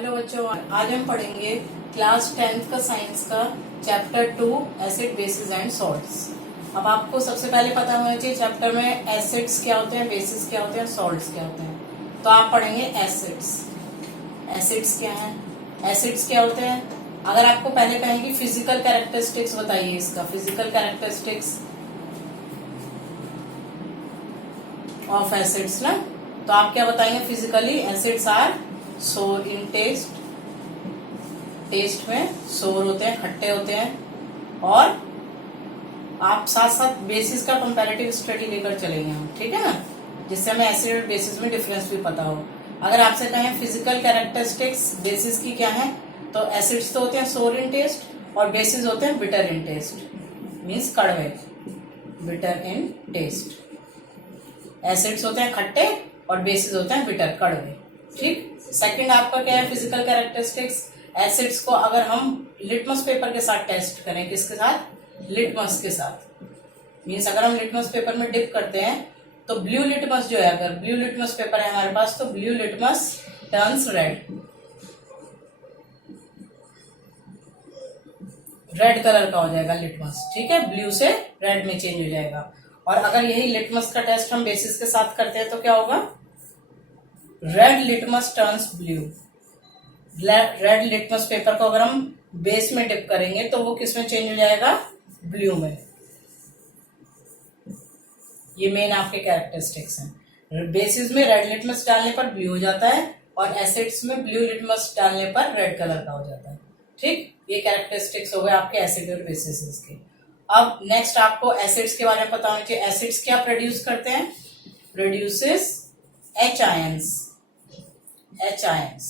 Hello बच्चों, आज हम पढ़ेंगे क्लास 10th का साइंस का chapter 2 acid basis and salts. अब आपको सबसे पहले पता होना चाहिए चैप्टर में एसिड्स क्या होते हैं, बेसिस क्या होते हैं, सॉल्ट्स क्या होते हैं। तो आप पढ़ेंगे एसिड्स। एसिड्स क्या हैं, एसिड्स क्या होते हैं। अगर आपको पहले कहेंगे फिजिकल कैरेक्टरिस्टिक्स बताइए, इसका फिजिकल कैरेक्टरिस्टिक्स ऑफ एसिड्स ना, तो आप क्या बताएंगे फिजिकली। एसिड्स आर सोर इन टेस्ट, टेस्ट में सोर होते हैं, खट्टे होते हैं। और आप साथ साथ बेसिस का कंपैरेटिव स्टडी लेकर चलेंगे हम, ठीक है ना, जिससे हमें एसिड और बेसिस में डिफरेंस भी पता हो। अगर आपसे कहें फिजिकल कैरेक्टरिस्टिक्स बेसिस की क्या है, तो एसिड्स तो होते हैं सोर इन टेस्ट और बेसिस होते हैं बिटर इन टेस्ट, मीन्स कड़वे, बिटर इन टेस्ट। एसिड्स होते हैं खट्टे और बेसिस होते हैं बिटर, कड़वे। ठीक। सेकंड आपका क्या है फिजिकल कैरेक्टरिस्टिक्स। एसिड्स को अगर हम लिटमस पेपर के साथ टेस्ट करें, किसके साथ, लिटमस के साथ, मीन्स अगर हम लिटमस पेपर में डिप करते हैं तो ब्लू लिटमस जो है, अगर ब्लू लिटमस पेपर है हमारे पास, तो blue litmus turns red, red colour का हो जाएगा लिटमस। ठीक है, ब्लू से रेड में चेंज हो जाएगा। और अगर यही लिटमस का टेस्ट हम बेसिस के साथ करते हैं तो क्या होगा, red litmus turns blue. Red litmus paper को अगर हम बेस में डिप करेंगे तो वो किस में चेंज हो जाएगा, ब्लू में। ये मेन आपके कैरेक्टरिस्टिक्स हैं। बेसिस में रेड लिटमस डालने पर ब्लू हो जाता है और एसिड्स में ब्लू लिटमस डालने पर रेड कलर का हो जाता है। ठीक, ये कैरेक्टरिस्टिक्स हो गए आपके एसिड और बेसिस के। अब नेक्स्ट आपको एसिड्स के बारे में पता होना चाहिए। एसिड्स क्या प्रोड्यूस करते हैं, produces H ions, H ions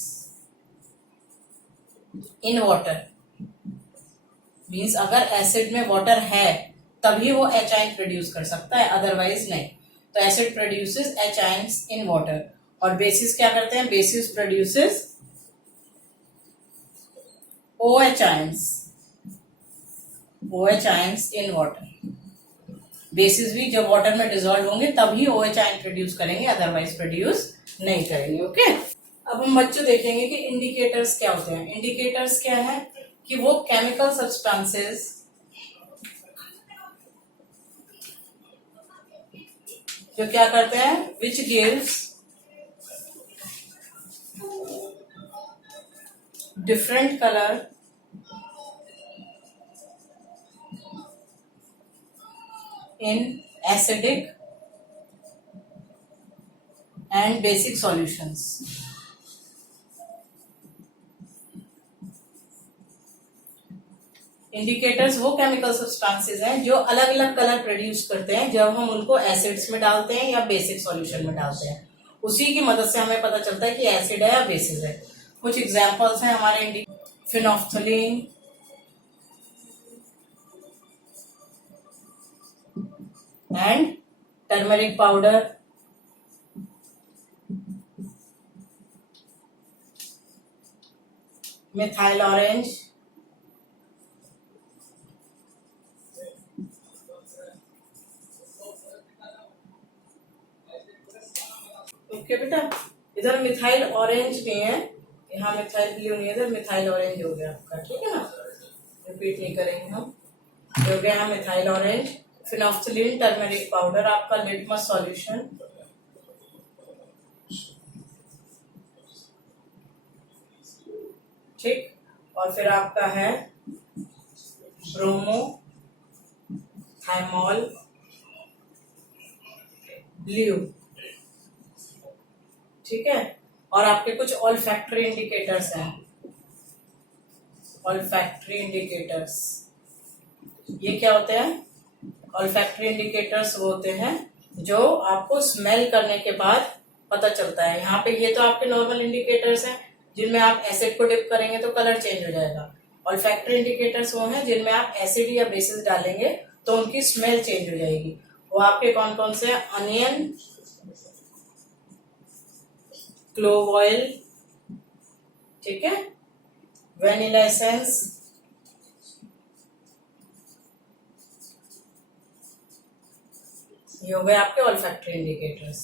in water, means अगर एसिड में वाटर है तभी वो एच आयन प्रोड्यूस कर सकता है, अदरवाइज नहीं। तो acid produces H ions in water. और बेसिस क्या करते हैं, basis produces OH ions, OH ions in water. Basis भी जब वाटर में डिसॉल्व होंगे तभी OH आयन प्रोड्यूस करेंगे, अदरवाइज प्रोड्यूस नहीं करेंगे। ओके। अब हम बच्चों देखेंगे कि इंडिकेटर्स क्या होते हैं। इंडिकेटर्स क्या है कि वो केमिकल सब्सटेंसेस जो क्या करते हैं, which gives different colour in acidic and basic solutions। Indicators वो केमिकल सब्सटेंसेस हैं जो अलग अलग कलर प्रोड्यूस करते हैं जब हम उनको एसिड्स में डालते हैं या बेसिक सॉल्यूशन में डालते हैं। उसी की मदद से हमें पता चलता है कि एसिड है या बेसिस है। कुछ एग्जांपल्स हैं हमारे, phenolphthalein, and turmeric powder, methyl orange, okay बेटा, इधर मिथाइल ऑरेंज नहीं है, यहाँ मिथाइल ब्लू नहीं है, इधर मिथाइल ऑरेंज हो गया आपका। ठीक है ना, रिपीट नहीं करेंगे हम। ये हो गया यहाँ methyl orange. Phenolphthalein, turmeric powder आपका लिटमस सॉल्यूशन, ठीक। और फिर आपका है ब्रोमो थाइमोल ब्लू, ठीक है। और आपके कुछ ऑल्फैक्टरी इंडिकेटर्स हैं, ऑल्फैक्टरी इंडिकेटर्स। ये क्या होते हैं, ऑल्फैक्टरी इंडिकेटर्स वो होते हैं जो आपको स्मेल करने के बाद पता चलता है। यहाँ पे ये तो आपके नॉर्मल इंडिकेटर्स हैं जिनमें आप एसिड को डिप करेंगे तो कलर चेंज हो जाएगा। ऑल्फैक्टरी इंडिकेटर्स वो हैं जिनमें आप एसिड या बेसिस डालेंगे तो उनकी स्मेल चेंज हो जाएगी। वो आपके कौन कौन से हैं, अनियन, क्लोव ऑयल, ठीक है, वेनिला एसेंस, ये हो गए आपके ऑल्फैक्टरी इंडिकेटर्स।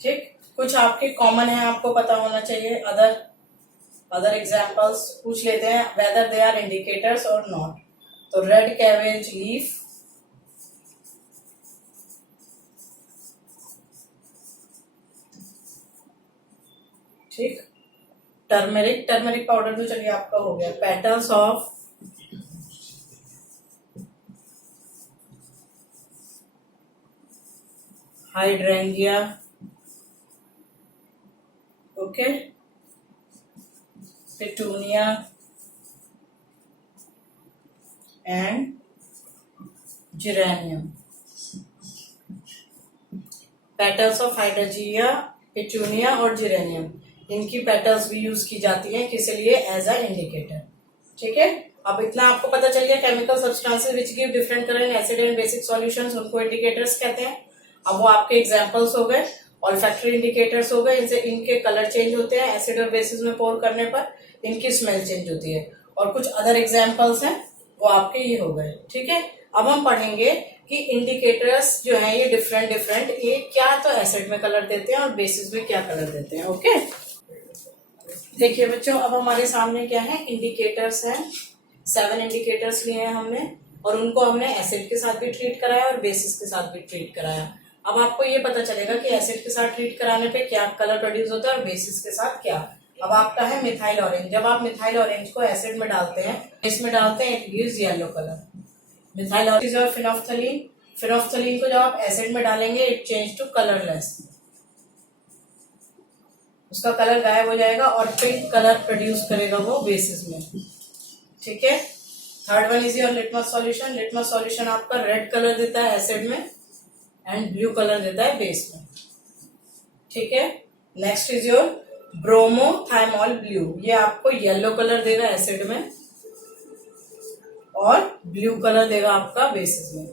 ठीक, कुछ आपके कॉमन है, आपको पता होना चाहिए। अदर अदर एग्जाम्पल्स पूछ लेते हैं, वेदर दे आर इंडिकेटर्स और नॉट। तो रेड कैबेज लीफ, ठीक। टर्मेरिक, टर्मेरिक पाउडर तो चलिए आपका हो गया। Petals of hydrangea, okay. Petunia and geranium. Petals of hydrangea, petunia और जेरेनियम, इनकी पेटल्स भी यूज की जाती हैं किस लिए? एज अ इंडिकेटर, ठीक है। अब इतना आपको पता चल गया, chemical substances which give different colour in acid and basic solutions, उनको इंडिकेटर्स कहते हैं। अब वो आपके एग्जांपल्स हो गए। ऑल्फैक्टरी इंडिकेटर्स हो गए, इनसे इनके कलर चेंज होते हैं एसिड और बेसिस में पोर करने पर, इनकी स्मेल चेंज होती है। और कुछ अदर एग्जाम्पल्स हैं वो आपके ये हो गए, ठीक है। अब हम पढ़ेंगे कि इंडिकेटर्स जो है ये डिफरेंट डिफरेंट, ये क्या तो एसिड में कलर देते हैं और बेसिस में क्या कलर देते हैं, ओके। देखिए बच्चों, अब हमारे सामने क्या है? इंडिकेटर्स हैं। 7 इंडिकेटर्स लिए हैं हमने, और उनको हमने एसिड के साथ भी ट्रीट कराया और बेसिस के साथ भी ट्रीट कराया। अब आपको ये पता चलेगा कि एसिड के साथ ट्रीट कराने पे क्या कलर प्रोड्यूस होता है और बेसिस के साथ क्या। अब आपका है मिथाइल ऑरेंज। जब आप मिथाइल ऑरेंज को एसिड में डालते हैं, इसमें डालते हैं, it gives yellow colour. Methyl orange और फिनोफ्थलीन, फिनोफ्थलीन को जब आप एसिड में डालेंगे, इट चेंज टू कलरलेस, उसका कलर गायब हो जाएगा और पिंक कलर प्रोड्यूस करेगा वो बेसिस में, ठीक है। Third one is your litmus solution. Litmus solution आपका रेड कलर देता है एसिड में एंड ब्लू कलर देता है बेस में, ठीक है। नेक्स्ट इज योर ब्रोमोथाइमॉल ब्लू, ये आपको येलो कलर देगा एसिड में और ब्लू कलर देगा आपका बेसिस में,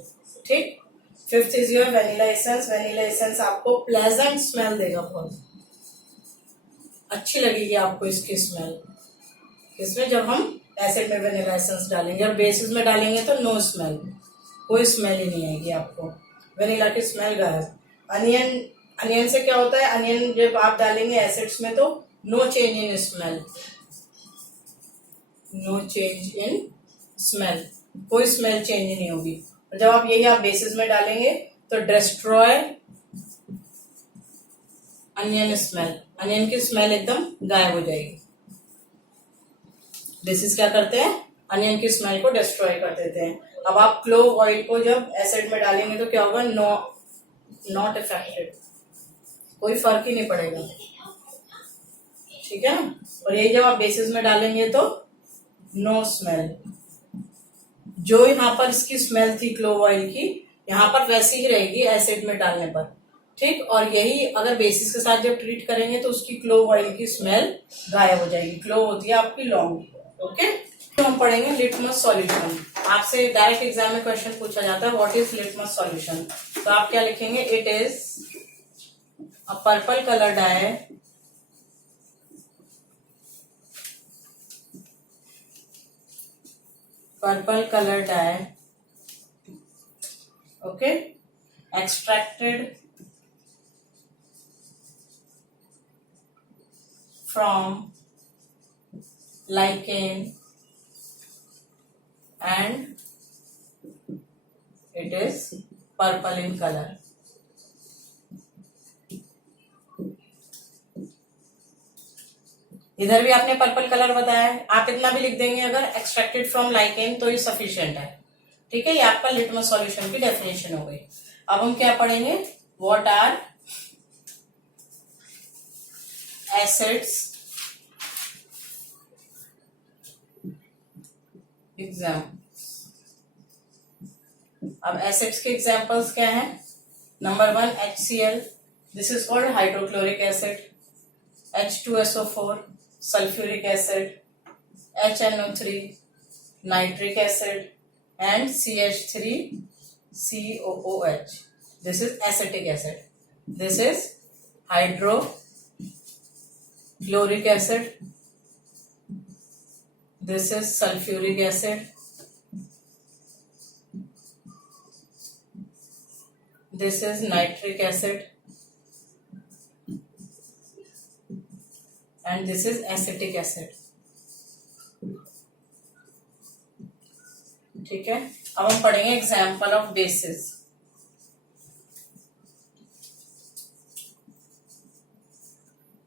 ठीक। Fifth is your vanilla essence. Vanilla essence आपको प्लेजेंट स्मेल देगा, बहुत अच्छी लगेगी आपको इसकी स्मेल। इसमें जब हम एसिड में वेनिला एसेंस डालेंगे और बेसिस में डालेंगे तो नो स्मेल, कोई स्मेल ही नहीं आएगी आपको, वेनिला की स्मेल गायब। अनियन, अनियन से क्या होता है? अनियन जब आप डालेंगे एसिड्स में तो no change in smell, no change in smell, कोई स्मेल चेंज नहीं होगी। और जब आप यही आप बेसिस में डालेंगे तो डिस्ट्रॉय अनियन स्मेल, अनियन की स्मेल एकदम गायब हो जाएगी। बेसिस क्या करते हैं? अनियन की स्मेल को डिस्ट्रॉय कर देते हैं। अब आप क्लोव ऑयल को जब एसिड में डालेंगे तो क्या होगा? नॉट इफेक्टेड, कोई फर्क ही नहीं पड़ेगा, ठीक है ना। और यही जब आप बेसिस में डालेंगे तो नो स्मेल, जो यहाँ पर इसकी स्मेल थी क्लोव ऑयल की, यहाँ पर वैसी ही रहेगी एसिड में डालने पर, ठीक। और यही अगर बेसिस के साथ जब ट्रीट करेंगे तो उसकी क्लोव ऑयल की स्मेल गायब हो जाएगी। क्लोव होती है आपकी लौंग, ओके। तो हम पढ़ेंगे लिटमस सॉल्यूशन। आपसे डायरेक्ट एग्जाम में क्वेश्चन पूछा जाता है, व्हाट इज लिटमस सॉल्यूशन? तो आप क्या लिखेंगे? It is a purple colour dye okay, extracted from lichen and it is purple in color. इधर भी आपने पर्पल कलर बताया है, आप इतना भी लिख देंगे अगर एक्सट्रैक्टेड फ्रॉम लाइकेन तो ये सफिशिएंट है, ठीक है। ये आपका लिटमस सॉल्यूशन की डेफिनेशन हो गई। अब हम क्या पढ़ेंगे? What are acids examples. अब एसिड्स के एग्जाम्पल्स क्या हैं? Number 1 HCl, this is called hydrochloric acid. H2SO4 sulfuric acid, HNO3 nitric acid and CH3COOH. This is acetic acid. This is hydrochloric acid. This is sulfuric acid. This is nitric acid. And this is acetic acid. ठीक है, अब हम पढ़ेंगे example of bases.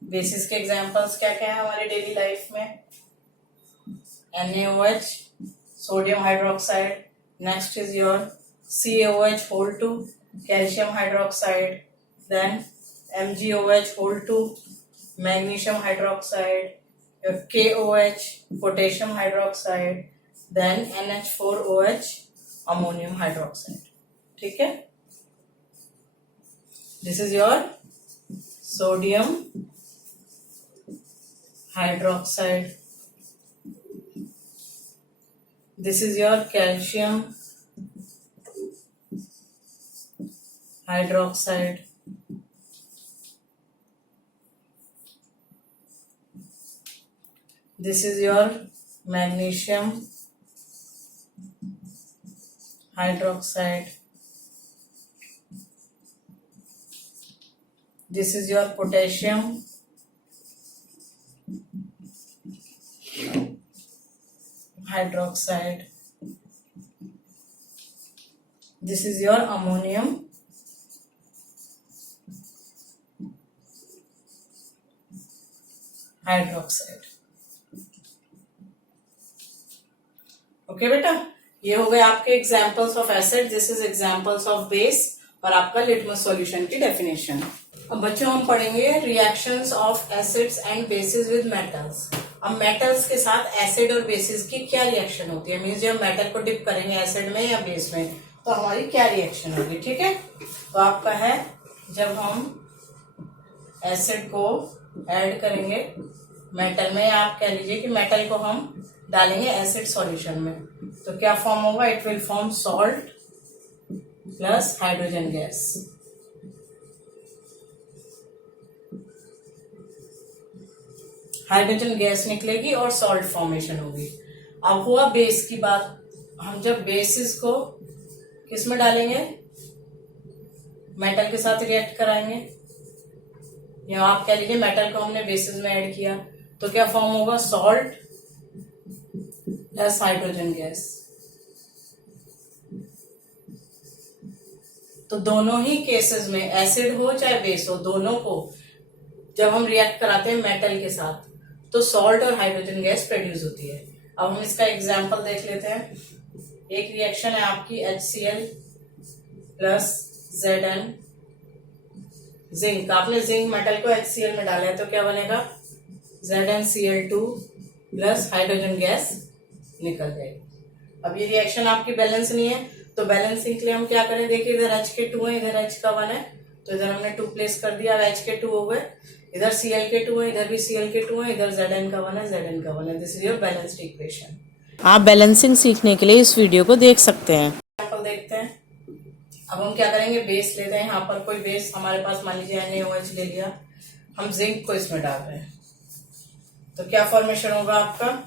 Bases के examples क्या क्या है हमारे डेली लाइफ में? NaOH, sodium hydroxide, next is your CaOH whole 2, calcium hydroxide, then MgOH whole 2, magnesium hydroxide, KOH, potassium hydroxide, then NH4OH, ammonium hydroxide. ठीक है, this is your sodium hydroxide, this is your calcium hydroxide, this is your magnesium hydroxide, this is your potassium hydroxide, this is your ammonium hydroxide. Okay बेटा, ये हो गए आपके examples of acid, this is examples of base, और आपका litmus solution की definition. अब बच्चों हम पढ़ेंगे reactions of acids and bases with metals. अब मेटल्स के साथ एसिड और बेसिस की क्या रिएक्शन होती है, मीन्स जब मेटल को डिप करेंगे एसिड में या बेस में तो हमारी क्या रिएक्शन होगी। ठीक है, तो आपका है जब हम एसिड को ऐड करेंगे मेटल में, या आप कह लीजिए कि मेटल को हम डालेंगे एसिड सॉल्यूशन में, तो क्या फॉर्म होगा? It will form salt plus hydrogen gas. Hydrogen gas निकलेगी और सॉल्ट फॉर्मेशन होगी। अब हुआ बेस की बात, हम जब बेसिस को किस में डालेंगे? मेटल के साथ रिएक्ट कराएंगे, या आप कह लीजिए मेटल को हमने बेसिस में ऐड किया, तो क्या फॉर्म होगा? Salt plus hydrogen gas. तो दोनों ही केसेस में, एसिड हो चाहे बेस हो, दोनों को जब हम रिएक्ट कराते हैं मेटल के साथ तो सॉल्ट और हाइड्रोजन गैस प्रोड्यूस होती है। अब हम इसका एग्जांपल देख लेते हैं। एक रिएक्शन है आपकी HCl प्लस Zn, जिंक, आपने जिंक मेटल को HCl में डाला है तो क्या बनेगा? ZnCl2 प्लस हाइड्रोजन गैस निकल जाएगी। अब ये रिएक्शन आपकी बैलेंस नहीं है, तो बैलेंसिंग के लिए हम क्या करें? देखिए इधर H2 है, इधर H का 1 है, तो इधर हमने 2 प्लेस कर दिया, H2 हो गए, इधर Cl2 है, इधर भी Cl2 है, इधर Zn का 1 है, Zn का 1 है। This is your balanced equation. आप बैलेंसिंग सीखने के लिए इस वीडियो को देख सकते हैं। एग्जांपल देखते हैं। अब हम क्या करेंगे? बेस लेते हैं, यहाँ पर कोई बेस हमारे पास मान लीजिए NaOH ले लिया, हम जिंक को इसमें डाल रहे हैं, तो क्या फॉर्मेशन होगा आपका?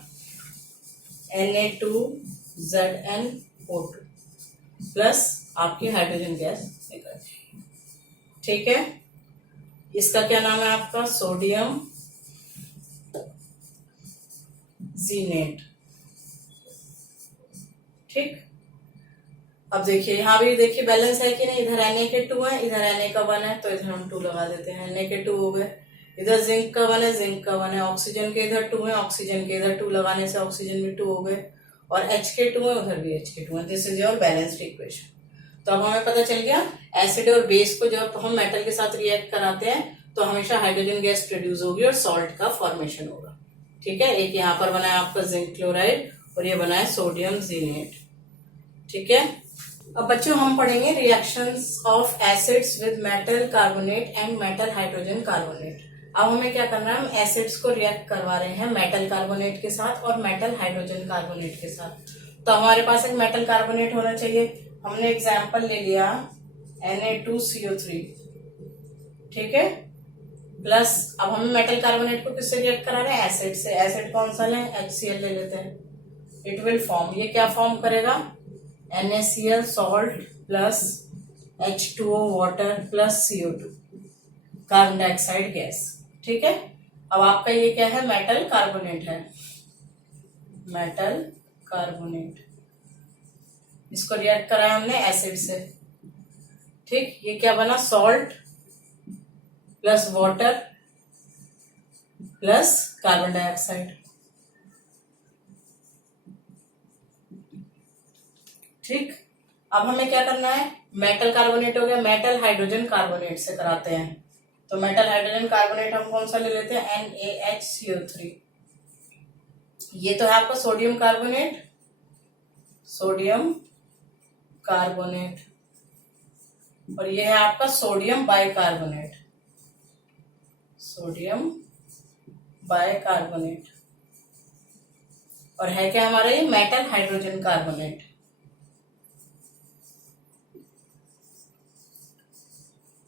Na2ZnO2 प्लस आपकी हाइड्रोजन गैस निकल जाएगी। ठीक है, इसका क्या नाम है आपका? सोडियम जीनेट। ठीक, अब देखिए यहाँ भी देखिए बैलेंस है कि नहीं? इधर Na2 है, इधर Na का 1 है, तो इधर हम 2 लगा देते हैं, Na2 हो गए, इधर जिंक का 1 है, जिंक का 1 है, ऑक्सीजन के इधर 2 है, ऑक्सीजन के इधर 2 लगाने से ऑक्सीजन भी 2 हो गए, और H2 है, उधर भी H2 है। This is your balanced equation. तो अब हमें पता चल गया एसिड और बेस को जब हम मेटल के साथ रिएक्ट कराते हैं तो हमेशा हाइड्रोजन गैस प्रोड्यूस होगी और सॉल्ट का फॉर्मेशन होगा। ठीक है, एक यहाँ पर बना है आपका जिंक क्लोराइड और ये बना है सोडियम जीनेट। ठीक है, अब बच्चों हम पढ़ेंगे reactions of acids with metal carbonate and metal hydrogen carbonate. अब हमें क्या करना है? हम एसिड्स को रिएक्ट करवा रहे हैं मेटल कार्बोनेट के साथ और मेटल हाइड्रोजन कार्बोनेट के साथ। तो हमारे पास एक मेटल कार्बोनेट होना चाहिए। हमने एग्जाम्पल ले लिया Na2CO3, ठीक है, प्लस अब हम मेटल कार्बोनेट को किससे रिएक्ट करा रहे हैं? एसिड से। एसिड कौन सा लें? HCl ले लेते हैं। इट विल फॉर्म, ये क्या फॉर्म करेगा? NaCl salt plus H2O water plus CO2 carbon dioxide gas. ठीक है, अब आपका ये क्या है? मेटल कार्बोनेट है। Metal carbonate. इसको रिएक्ट कराया हमने एसिड से, ठीक। ये क्या बना, salt plus water plus carbon dioxide, ठीक। अब हमें क्या करना है, मेटल कार्बोनेट हो गया, मेटल हाइड्रोजन कार्बोनेट से कराते हैं। तो मेटल हाइड्रोजन कार्बोनेट हम कौन सा ले लेते हैं, NaHCO3। ये तो है आपका सोडियम कार्बोनेट, सोडियम कार्बोनेट, और ये है आपका सोडियम बाइकार्बोनेट, सोडियम बाइकार्बोनेट। और है क्या हमारा ये metal hydrogen carbonate.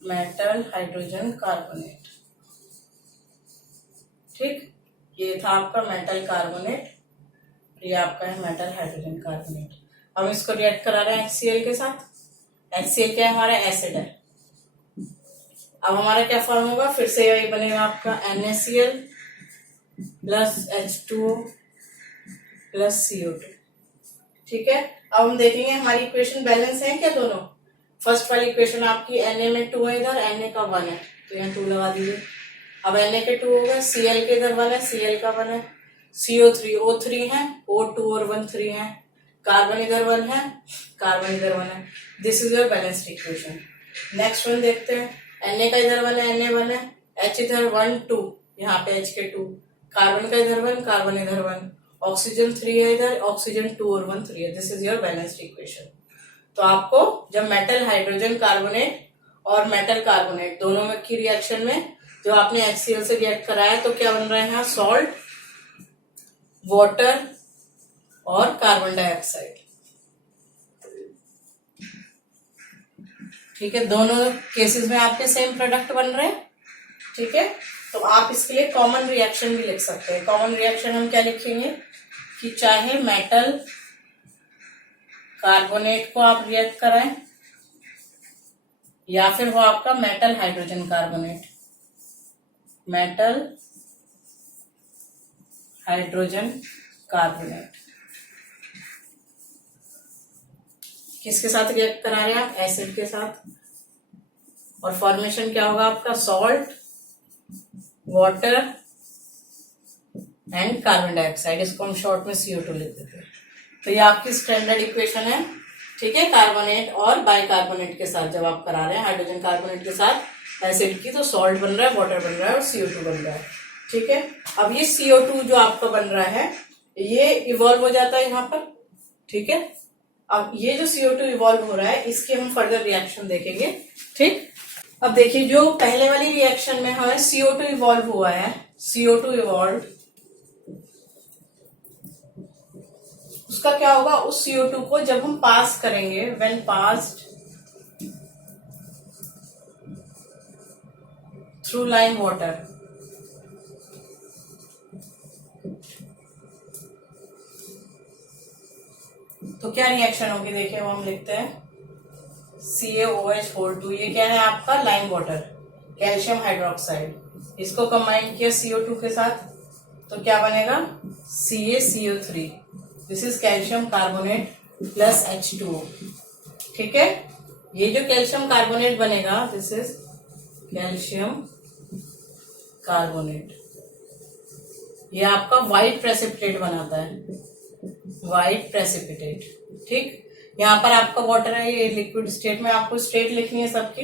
Metal hydrogen carbonate, ठीक। ये था आपका मेटल कार्बोनेट, ये आपका है मेटल हाइड्रोजन कार्बोनेट। हम इसको रिएक्ट करा रहे हैं HCl के साथ। HCl क्या है, हमारा एसिड है। अब हमारा क्या फॉर्म होगा, फिर से यही बनेगा आपका NaCl plus H2O plus CO2, ठीक है। अब हम देखेंगे हमारी इक्वेशन बैलेंस है क्या दोनों। फर्स्ट वाली इक्वेशन आपकी Na में 2 है, इधर Na का 1 है, तो यहाँ 2 लगा दीजिए। अब Na के 2 हो गए, Cl के इधर 1 है, Cl का 1 है, CO3 O3 है, O2 और 1 3 है, कार्बन इधर 1 है, कार्बन इधर 1 है। This is your balanced equation. Next one देखते हैं, Na का इधर 1 है, Na 1 है, H इधर 1 2, यहाँ पे H के 2, कार्बन का इधर 1, कार्बन इधर 1, ऑक्सीजन 3 है इधर, ऑक्सीजन 2 और 1 3 है। This is your balanced equation. तो आपको जब मेटल हाइड्रोजन कार्बोनेट और मेटल कार्बोनेट दोनों में की रिएक्शन में जो आपने HCl से रिएक्ट कराया, तो क्या बन रहा है यहाँ, सॉल्ट, वाटर और कार्बन डाइऑक्साइड, ठीक है। दोनों केसेस में आपके सेम प्रोडक्ट बन रहे हैं, ठीक है। तो आप इसके लिए कॉमन रिएक्शन भी लिख सकते हैं। कॉमन रिएक्शन हम क्या लिखेंगे कि चाहे मेटल कार्बोनेट को आप रिएक्ट कराएं या फिर वो आपका metal hydrogen carbonate, metal hydrogen carbonate, किसके साथ रिएक्ट करा रहे हैं आप, एसिड के साथ। और फॉर्मेशन क्या होगा आपका, salt, water and carbon dioxide. इसको हम शॉर्ट में CO2 लिख देते हैं। तो ये आपकी स्टैंडर्ड इक्वेशन है, ठीक है। कार्बोनेट और बाइकार्बोनेट के साथ जब आप करा रहे हैं हाइड्रोजन कार्बोनेट के साथ एसिड की, तो सॉल्ट बन रहा है, वाटर बन रहा है और CO2 बन रहा है, ठीक है। अब ये CO2 जो आपका बन रहा है ये इवॉल्व हो जाता है यहाँ पर, ठीक है। अब ये जो CO2 इवॉल्व हो रहा है इसके हम फर्दर रिएक्शन देखेंगे, ठीक। अब देखिए जो पहले वाली रिएक्शन में हमें CO2 इवॉल्व हुआ है, CO2 इवॉल्व, उसका क्या होगा, उस CO2 को जब हम पास करेंगे, when passed through lime water, तो क्या रिएक्शन होगी, देखिए वो हम लिखते हैं CaOH4, ये क्या है आपका लाइम वाटर, कैल्शियम हाइड्रोक्साइड। इसको कंबाइन किया CO2 के साथ, तो क्या बनेगा CaCO3, this is calcium carbonate plus H2O, ठीक है। ये जो कैल्शियम कार्बोनेट बनेगा दिस इज कैल्शियम कार्बोनेट, ये आपका व्हाइट प्रेसिपिटेट बनाता है, व्हाइट प्रेसिपिटेट, ठीक। यहाँ पर आपका वाटर है, ये लिक्विड स्टेट में आपको स्टेट लिखनी है सबकी,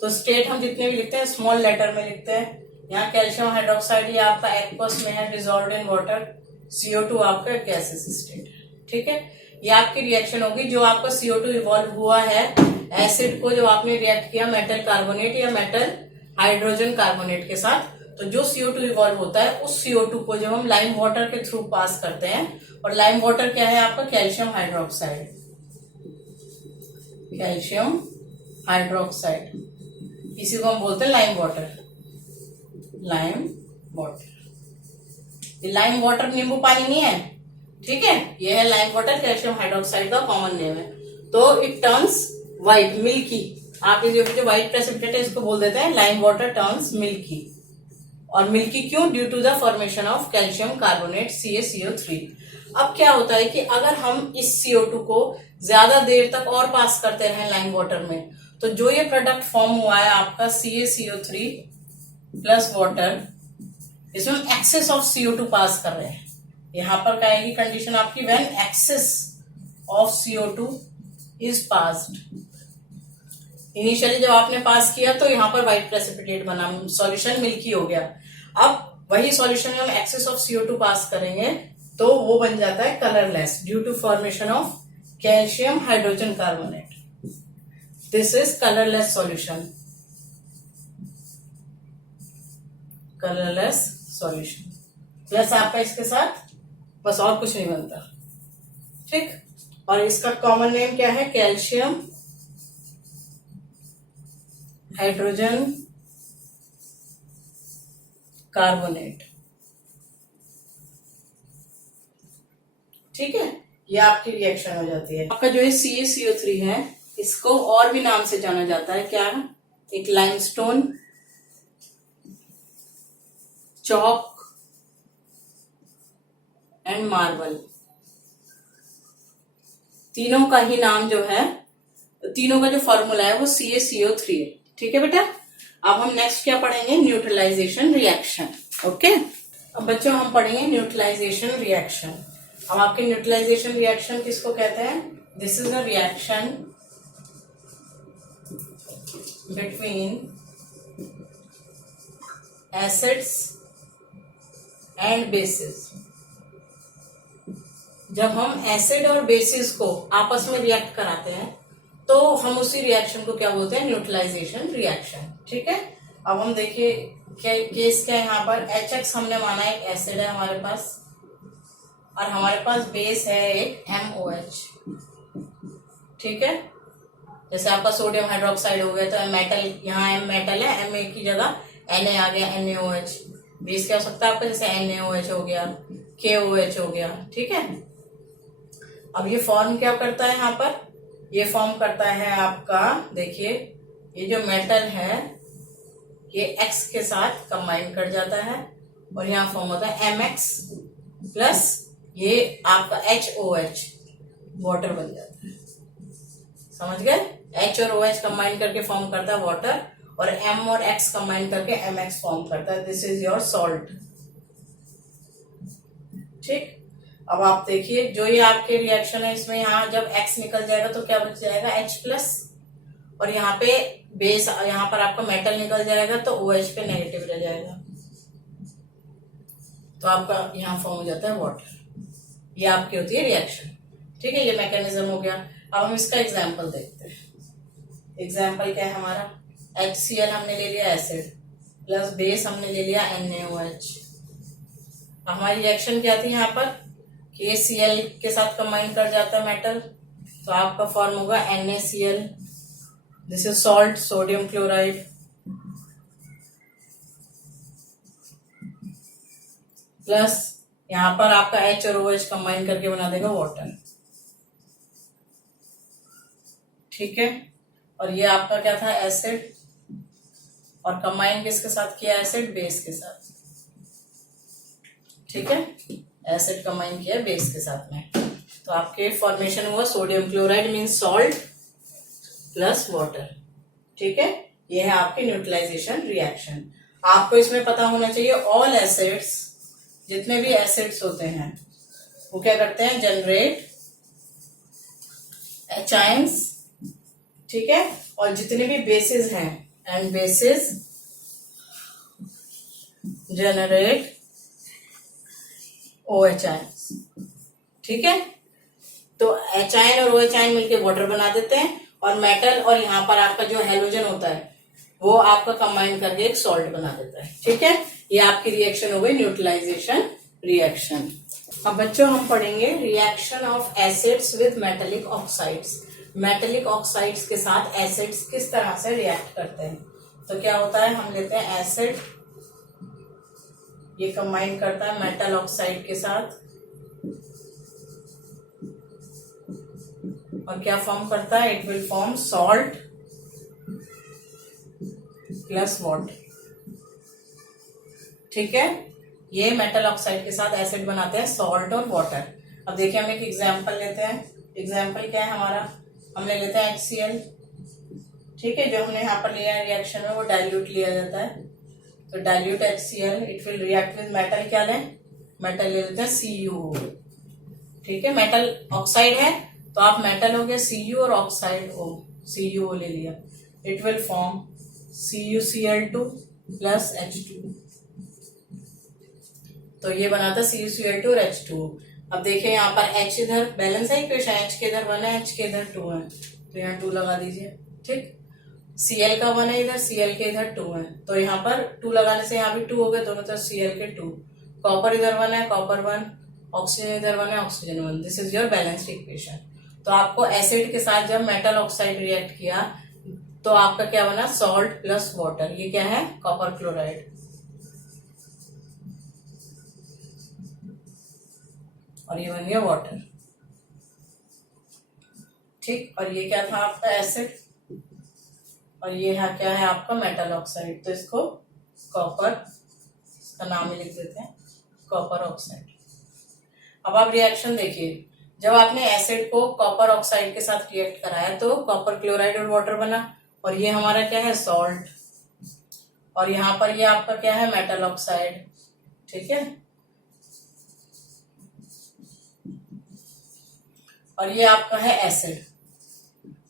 तो स्टेट हम जितने भी लिखते हैं स्मॉल लेटर में लिखते हैं। यहाँ कैल्शियम हाइड्रोक्साइड ये आपका एक्वस में है, डिजॉल्व्ड इन वाटर, CO2 आपका गैसेस स्टेट, ठीक है। ये आपकी रिएक्शन होगी जो आपका CO2 इवॉल्व हुआ है एसिड को, जो आपने रिएक्ट किया मेटल कार्बोनेट या मेटल हाइड्रोजन कार्बोनेट के साथ, तो जो CO2 इवॉल्व होता है उस CO2 को जब हम लाइम वाटर के थ्रू पास करते हैं, और लाइम वाटर क्या है आपका कैल्शियम हाइड्रोक्साइड, कैल्शियम हाइड्रोक्साइड, इसी को हम बोलते हैं लाइम वाटर, लाइम वाटर। ये लाइम वाटर नींबू पानी नहीं है, ठीक है, ये है लाइम वाटर, कैल्शियम हाइड्रोक्साइड का कॉमन नेम है। तो इट टर्न्स व्हाइट, मिल्की, आप ये जो व्हाइट प्रेसिपिटेट है इसको बोल देते हैं लाइम वाटर टर्न्स मिल्की, और मिल्की क्यों? Due to the formation of calcium carbonate CaCO3। अब क्या होता है कि अगर हम इस CO2 को ज्यादा देर तक और पास करते रहें लाइम वाटर में, तो जो ये प्रोडक्ट फॉर्म हुआ है आपका CaCO3 प्लस वाटर, इसमें हम एक्सेस ऑफ CO2 पास कर रहे हैं। यहां पर क्या आएगी कंडीशन आपकी? When excess of CO2 is passed. Initially जब आपने पास किया तो यहाँ पर व्हाइट प्रेसिपिटेट बना, सॉल्यूशन मिल्की हो गया। अब वही सॉल्यूशन में हम एक्सेस ऑफ CO2 पास करेंगे तो वो बन जाता है colourless due to formation of calcium hydrogen carbonate. This is colourless solution, colourless solution. Plus आपका इसके साथ बस और कुछ नहीं बनता, ठीक। और इसका कॉमन नेम क्या है? कैल्शियम हाइड्रोजन कार्बोनेट, ठीक है। ये आपकी रिएक्शन हो जाती है। आपका जो है CaCO3 है, इसको और भी नाम से जाना जाता है, क्या? एक लाइमस्टोन, चॉक एंड मार्बल। तीनों का ही नाम जो है, तीनों का जो फॉर्मूला है वो CaCO3 है, ठीक है बेटा। अब हम नेक्स्ट क्या पढ़ेंगे? Neutralisation reaction. ओके, अब बच्चों हम पढ़ेंगे न्यूट्रलाइजेशन रिएक्शन। अब आपके न्यूट्रलाइजेशन रिएक्शन किसको कहते हैं? This is a reaction between acids and bases. जब हम एसिड और बेसिस को आपस में रिएक्ट कराते हैं तो हम उसी रिएक्शन को क्या बोलते हैं? न्यूट्रलाइजेशन रिएक्शन, ठीक है। अब हम देखिए क्या केस क्या है यहाँ पर। HX हमने माना एक एसिड है हमारे पास, और हमारे पास बेस है एक MOH, ठीक है। जैसे आपका सोडियम हाइड्रोक्साइड हो गया तो मेटल, यहाँ M मेटल है, Ma की जगह Na आ गया, NaOH। बेस क्या हो सकता है आपका? जैसे NaOH हो गया, KOH हो गया, ठीक है। अब ये फॉर्म क्या करता है यहाँ पर? ये फॉर्म करता है आपका, देखिए ये जो मेटल है ये X के साथ कंबाइन कर जाता है और यहाँ फॉर्म होता है MX प्लस ये आपका HOH, वाटर बन जाता है। समझ गए? H और OH कंबाइन करके फॉर्म करता है वाटर, और M और X कंबाइन करके MX फॉर्म करता है। दिस इज योर सॉल्ट, ठीक। अब आप देखिए जो ये आपके रिएक्शन है, इसमें यहाँ जब X निकल जाएगा तो क्या बच जाएगा? H प्लस, और यहाँ पे बेस, यहाँ पर आपका मेटल निकल जाएगा तो OH पे नेगेटिव रह जाएगा, तो आपका यहाँ फॉर्म हो जाता है वाटर। ये आपकी होती है रिएक्शन, ठीक है। ये मैकेनिज्म हो गया। अब हम इसका एग्जाम्पल देखते हैं। एग्जाम्पल क्या है हमारा? HCl हमने ले लिया एसिड, प्लस बेस हमने ले लिया NaOH। हमारी रिएक्शन क्या थी यहाँ पर? कि Cl के साथ कंबाइन कर जाता है मेटल, तो आपका फॉर्म होगा NaCl। This is salt, sodium chloride, plus यहाँ पर आपका H और OH कंबाइन करके बना देगा वाटर, ठीक है। और ये आपका क्या था? एसिड, और कंबाइन किसके साथ किया? एसिड बेस के साथ, ठीक है। एसिड कंबाइन किया बेस के साथ में, तो आपके फॉर्मेशन हुआ sodium chloride means salt plus water, ठीक है। ये है आपकी न्यूट्रलाइजेशन रिएक्शन। आपको इसमें पता होना चाहिए ऑल एसिड्स, जितने भी एसिड्स होते हैं वो क्या करते हैं? जनरेट एचाइंस, ठीक है। और जितने भी बेसिस हैं, and bases generate OH ions, ठीक है। तो H आयन और OH आयन मिलकर वाटर बना देते हैं, और मेटल और यहाँ पर आपका जो हेलोजन होता है वो आपका कंबाइन करके एक सॉल्ट बना देता है, ठीक है। ये आपकी रिएक्शन हो गई न्यूट्रलाइजेशन रिएक्शन। अब बच्चों हम पढ़ेंगे reaction of acids with metallic oxides. Metallic oxides के साथ एसिड्स किस तरह से रिएक्ट करते हैं। तो क्या होता है? हम लेते हैं एसिड, ये कंबाइन करता है मेटल ऑक्साइड के साथ, और क्या फॉर्म करता है? It will form salt plus water, ठीक है, ये मेटल ऑक्साइड के साथ एसिड बनाते हैं सॉल्ट और वाटर। अब देखिए हम एक एग्जाम्पल लेते हैं। एग्जाम्पल क्या है हमारा, हम ले लेते हैं HCl। ठीक है, जो हमने यहाँ पर लिया है रिएक्शन में वो डाइल्यूट लिया जाता है। तो dilute HCl it will react with metal, क्या लें, मेटल ले लेते हैं Cu। ठीक है, मेटल ऑक्साइड है तो आप मेटल हो गया Cu और ऑक्साइड O, CuO ले लिया। It will form CuCl2 plus H2। तो ये बना था CuCl2 और H2। अब देखिए यहाँ पर H इधर बैलेंस है इक्वेशन, H के इधर 1 है, H के इधर 2 है, तो यहाँ 2 लगा दीजिए। ठीक, Cl का 1 है इधर, Cl के इधर 2 है, तो यहाँ पर 2 लगाने से यहाँ भी 2 हो गए, दोनों तरफ Cl के 2। कॉपर इधर 1 है, कॉपर 1, ऑक्सीजन इधर 1 है, oxygen 1। This is your balanced equation. तो आपको एसिड के साथ जब मेटल ऑक्साइड रिएक्ट किया तो आपका क्या बना, सॉल्ट प्लस वाटर। ये क्या है, कॉपर क्लोराइड। और ये बन गया वाटर। ठीक, और ये क्या था आपका एसिड, और ये है क्या है आपका मेटल ऑक्साइड। तो इसको कॉपर, इसका नाम ही लिख देते हैं कॉपर ऑक्साइड। अब आप रिएक्शन देखिए, जब आपने एसिड को कॉपर ऑक्साइड के साथ रिएक्ट कराया तो कॉपर क्लोराइड और वाटर बना, और ये हमारा क्या है सॉल्ट, और यहाँ पर ये आपका क्या है मेटल ऑक्साइड। ठीक है, और ये आपका है एसिड।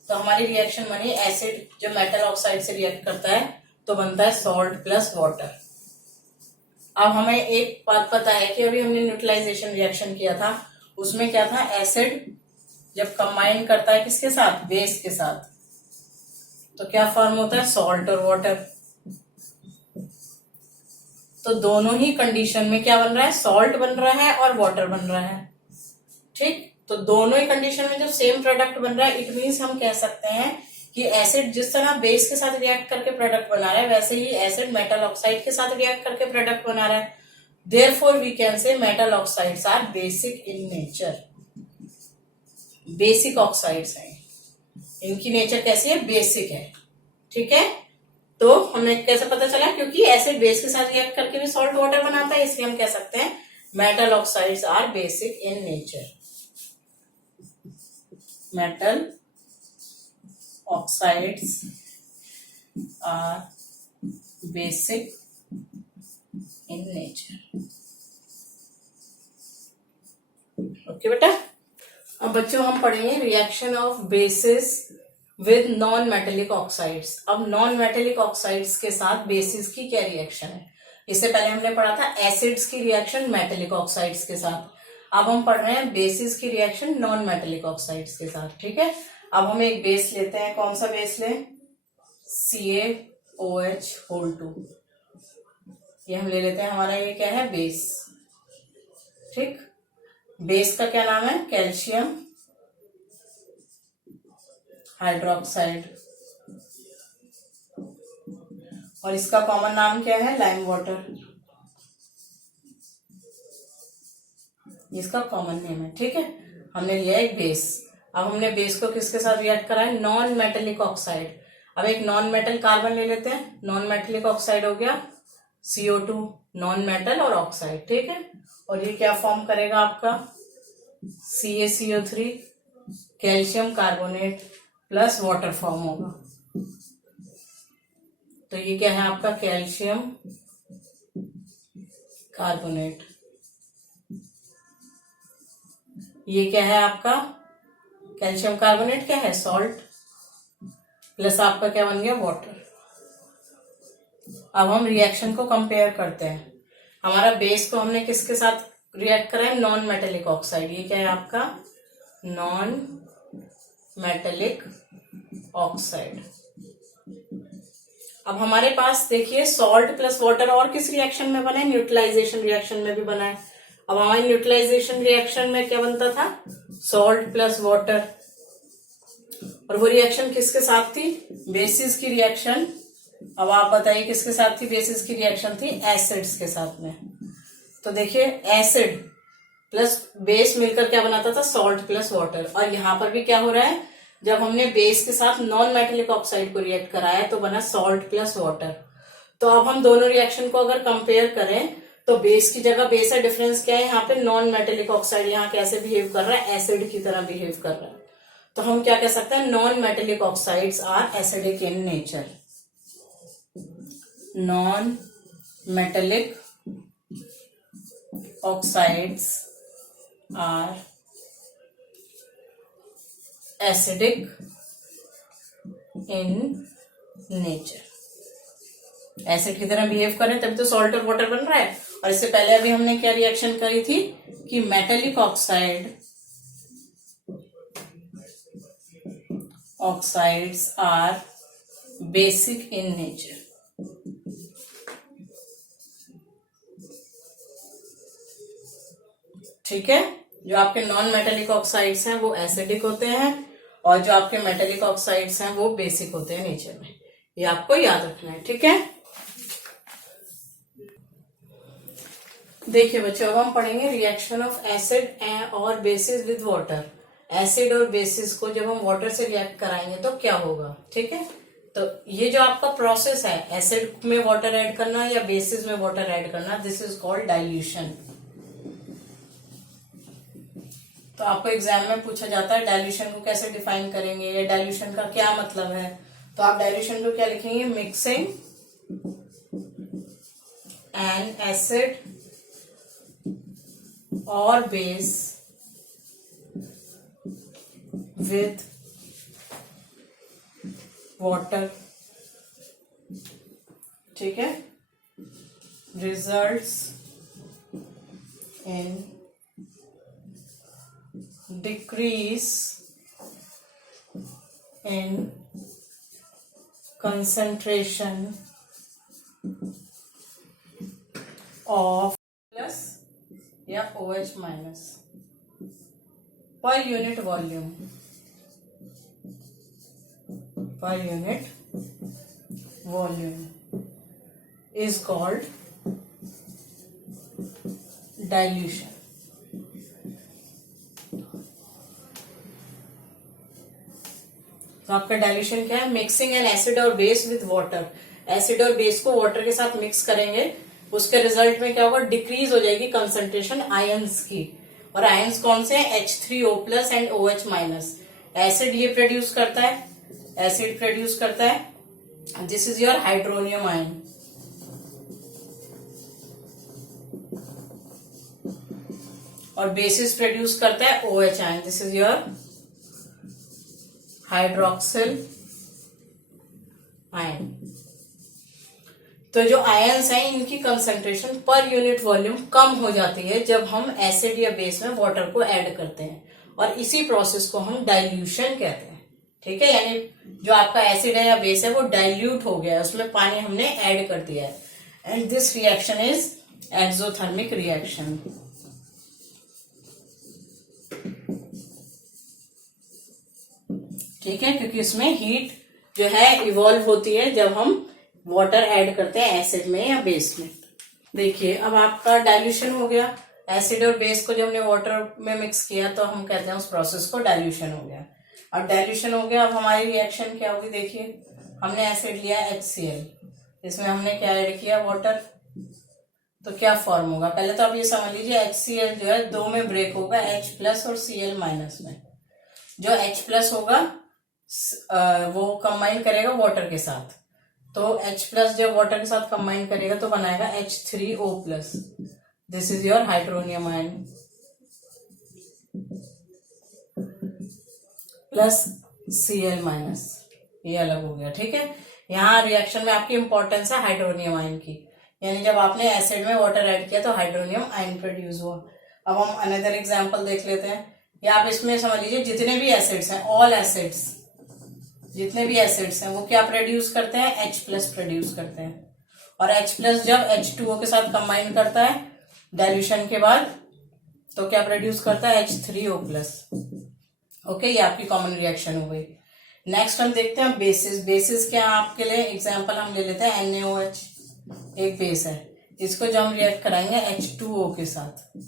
तो हमारी रिएक्शन बनी, एसिड जो मेटल ऑक्साइड से रिएक्ट करता है तो बनता है सॉल्ट प्लस वाटर। अब हमें एक बात पता है कि अभी हमने न्यूट्रलाइजेशन रिएक्शन किया था, उसमें क्या था, एसिड जब कंबाइन करता है किसके साथ, बेस के साथ, तो क्या फॉर्म होता है, सॉल्ट और वाटर। तो दोनों ही कंडीशन में क्या बन रहा है, सॉल्ट बन रहा है और वाटर बन रहा है। ठीक, तो दोनों ही कंडीशन में जब सेम प्रोडक्ट बन रहा है, इट मीन्स हम कह सकते हैं कि एसिड जिस तरह बेस के साथ रिएक्ट करके प्रोडक्ट बना रहा है, वैसे ही एसिड मेटल ऑक्साइड के साथ रिएक्ट करके प्रोडक्ट बना रहा है। Therefore we can say metal oxides are basic in nature. Basic oxides हैं, इनकी नेचर कैसी है, बेसिक है। ठीक है, तो हमें कैसे पता चला, क्योंकि एसिड बेस के साथ रिएक्ट करके भी सॉल्ट वाटर बनाता है, इसलिए हम कह सकते हैं metal oxides are basic in nature. metal oxides are basic in nature। Okay बेटा, अब बच्चों हम पढ़ेंगे reaction of bases with non metallic oxides. अब नॉन मेटेलिक ऑक्साइड्स के साथ बेसिस की क्या रिएक्शन है। इससे पहले हमने पढ़ा था एसिड्स की रिएक्शन मेटेलिक ऑक्साइड्स के साथ, अब हम पढ़ रहे हैं बेसिस की रिएक्शन नॉन मेटेलिक ऑक्साइड्स के साथ। ठीक है, अब हम एक बेस लेते हैं, कौन सा बेस लें, CaOH2। ये हम ले लेते हैं, हमारा ये क्या है बेस। ठीक, बेस का क्या नाम है, कैल्शियम हाइड्रोक्साइड, और इसका कॉमन नाम क्या है, लाइम वाटर, इसका कॉमन नेम है। ठीक है, हमने लिया एक बेस। अब हमने बेस को किसके साथ रिएक्ट करा है, नॉन मेटेलिक ऑक्साइड। अब एक नॉन मेटल कार्बन ले लेते हैं, नॉन मेटेलिक ऑक्साइड हो गया CO2, नॉन मेटल और ऑक्साइड। ठीक है, और ये क्या फॉर्म करेगा आपका CaCO3, calcium carbonate plus water form होगा। तो ये क्या है आपका कैल्शियम कार्बोनेट। ये क्या है आपका कैल्शियम कार्बोनेट, क्या है सॉल्ट, प्लस आपका क्या बन गया वाटर। अब हम रिएक्शन को कंपेयर करते हैं। हमारा बेस को हमने किसके साथ रिएक्ट करा है, नॉन मेटेलिक ऑक्साइड। ये क्या है आपका नॉन मेटेलिक ऑक्साइड। अब हमारे पास देखिए सॉल्ट प्लस वाटर और किस रिएक्शन में बना है, न्यूट्रलाइजेशन रिएक्शन में भी बना है। अब हमारे न्यूट्रलाइजेशन रिएक्शन में क्या बनता था, सॉल्ट प्लस वाटर, और वो रिएक्शन किसके साथ थी, बेसिस की रिएक्शन। अब आप बताइए किसके साथ थी, बेसिस की रिएक्शन थी एसिड्स के साथ में। तो देखिए एसिड प्लस बेस मिलकर क्या बनाता था, सॉल्ट प्लस वाटर। और यहाँ पर भी क्या हो रहा है, जब हमने बेस के साथ नॉन मेटेलिक ऑक्साइड को रिएक्ट कराया तो बना सॉल्ट प्लस वाटर। तो अब हम दोनों रिएक्शन को अगर कंपेयर करें तो बेस की जगह बेस है, डिफरेंस क्या है यहाँ पे, नॉन मेटेलिक ऑक्साइड यहाँ कैसे बिहेव कर रहा है, एसिड की तरह बिहेव कर रहा है। तो हम क्या कह सकते हैं, non metallic oxides are acidic in nature. Non metallic oxides are acidic in nature. Acid की तरह बिहेव करें तभी तो सॉल्ट और वाटर बन रहा है। और इससे पहले अभी हमने क्या रिएक्शन करी थी कि metallic oxides are basic in nature. ठीक है, जो आपके नॉन मेटेलिक ऑक्साइड्स हैं वो एसिडिक होते हैं और जो आपके मेटेलिक ऑक्साइड्स हैं वो बेसिक होते हैं नेचर में। ये आपको याद रखना है। ठीक है, देखिए बच्चों, अब हम पढ़ेंगे रिएक्शन ऑफ एसिड और बेसिस विद वाटर। एसिड और बेसिस को जब हम वाटर से रिएक्ट कराएंगे तो क्या होगा। ठीक है, तो ये जो आपका प्रोसेस है एसिड में वाटर ऐड करना या बेसिस में वाटर ऐड करना, दिस इज कॉल्ड डाइल्यूशन। तो आपको एग्जाम में पूछा जाता है डाइल्यूशन को कैसे डिफाइन करेंगे या डाइल्यूशन का क्या मतलब है। तो आप डाइल्यूशन को क्या लिखेंगे, मिक्सिंग एन एसिड और बेस विथ वाटर। ठीक है, results in decrease in concentration of plus या OH minus per unit volume is called dilution। तो आपका डाइल्यूशन क्या है, मिक्सिंग एन एसिड और बेस विद वाटर। एसिड और बेस को वाटर के साथ मिक्स करेंगे, उसके रिजल्ट में क्या होगा, डिक्रीज हो जाएगी कंसंट्रेशन आयंस की। और आयंस कौन से हैं, H3O plus and OH minus. Acid ये प्रोड्यूस करता है, this is your hydronium ion. और बेसिस प्रोड्यूस करता है OH ion, this is your hydroxyl ion. तो जो आयंस हैं इनकी कंसंट्रेशन पर यूनिट वॉल्यूम कम हो जाती है जब हम एसिड या बेस में वाटर को ऐड करते हैं, और इसी प्रोसेस को हम डाइल्यूशन कहते हैं। ठीक है, यानी जो आपका एसिड है या बेस है वो डाइल्यूट हो गया है, उसमें पानी हमने ऐड कर दिया है। And this reaction is exothermic reaction. ठीक है, क्योंकि इसमें हीट जो है इवॉल्व होती है जब हम वाटर ऐड करते हैं एसिड में या बेस में। देखिए, अब आपका डाइल्यूशन हो गया, एसिड और बेस को जब हमने वाटर में मिक्स किया तो हम कहते हैं उस प्रोसेस को डाइल्यूशन हो गया। अब डाइल्यूशन हो गया, अब हमारी रिएक्शन क्या होगी। देखिए, हमने एसिड लिया HCl, इसमें हमने क्या ऐड किया, वाटर। तो क्या फॉर्म होगा, पहले तो आप ये समझ लीजिए HCl जो है दो में ब्रेक होगा, H प्लस और Cl माइनस में। जो H प्लस होगा वो कंबाइन करेगा वाटर के साथ, तो H प्लस जब वाटर के साथ कंबाइन करेगा तो बनाएगा H3O plus, this is your hydronium ion, plus Cl minus, ये अलग हो गया। ठीक है, यहाँ रिएक्शन में आपकी इंपॉर्टेंस है हाइड्रोनियम आयन की, यानी जब आपने एसिड में वाटर ऐड किया तो हाइड्रोनियम आयन प्रोड्यूस हुआ। अब हम अनदर एग्जांपल देख लेते हैं, या आप इसमें समझ लीजिए जितने भी एसिड्स हैं, ऑल एसिड्स, जितने भी एसिड्स हैं वो क्या प्रोड्यूस करते हैं, H प्लस प्रोड्यूस करते हैं। और H प्लस जब H2O के साथ कंबाइन करता है डाइल्यूशन के बाद तो क्या प्रोड्यूस करता है, H3O प्लस। ओके, ये आपकी कॉमन रिएक्शन हो गई। नेक्स्ट हम देखते हैं बेसिस। बेसिस क्या है आपके लिए, एग्जाम्पल हम ले लेते हैं NaOH, एक बेस है, इसको जब हम रिएक्ट कराएंगे H2O के साथ